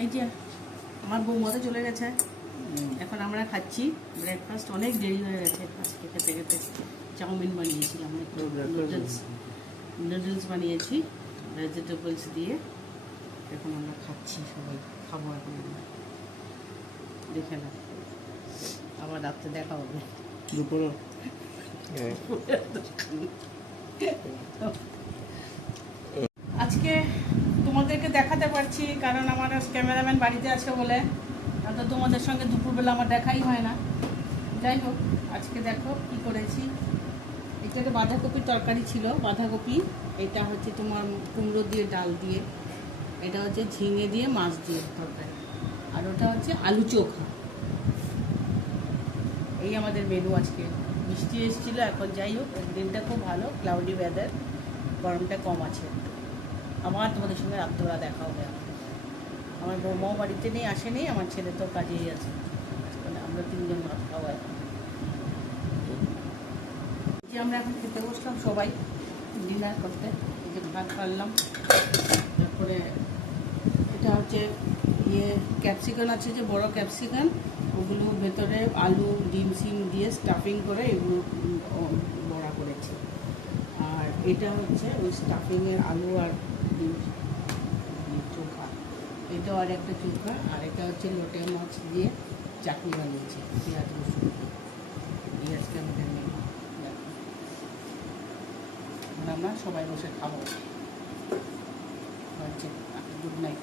এই যে আমার বৌমাতে চলে গেছে, এখন আমরা খাচ্ছি ব্রেকফাস্ট। অনেক দেরি হয়ে গেছে আজকে খেতে খেতে। চাউমিন বানিয়েছিলাম, নুডলস বানিয়েছি ভেজিটেবলস দিয়ে। এখন আমরা খাচ্ছি, সবাই খাবো এখন আমরা। দেখে না, আবার রাত্রে দেখা হবে দুপুরে। আজকে তোমাদেরকে দেখাতে পারছি কারণ আমার ক্যামেরাম্যান বাড়িতে আছে বলে, তো তোমাদের সঙ্গে দুপুরবেলা আমার দেখাই হয় না। যাই হোক, আজকে দেখো কি করেছি। এটা একটা বাঁধাকপির তরকারি ছিল, বাঁধাকপি। এটা হচ্ছে তোমার কুমড়ো দিয়ে ডাল দিয়ে, এটা হচ্ছে ঝিঙে দিয়ে মাছ দিয়ে তরকারি, আর ওটা হচ্ছে আলু চোখা। এই আমাদের মেনু আজকে। বৃষ্টি এসেছিলো, এখন যাই হোক দিনটা খুব ভালো, ক্লাউডি ওয়েদার, গরমটা কম আছে। আমার তোমাদের সঙ্গে রাত্রেবেলা দেখা হবে। আমার বৌমাও বাড়িতে নেই, আসেনি, আমার ছেলে তো কাজেই আছে। আমরা তিনজন ভাত খাওয়া এখন। যে আমরা এখন খেতে বসলাম সবাই ডিনার করতে। এই যে ভাত পারলাম, তারপরে এটা হচ্ছে ক্যাপসিকাম আছে, যে বড় ক্যাপসিকাম, ওগুলো ভেতরে আলু ডিম সিম দিয়ে স্টাফিং করে এগুলো বড়া করেছি। আর এটা হচ্ছে ওই স্টাফিংয়ের আলু আর ডিম চোখা, এটাও আর একটা চোখা। আর এটা হচ্ছে লোটে মাছ দিয়ে চাটনি বানিয়েছি পেঁয়াজ রসুন দিয়ে। এই আজকে আমাদের মেনু। আমরা সবাই বসে খাবো। Good night.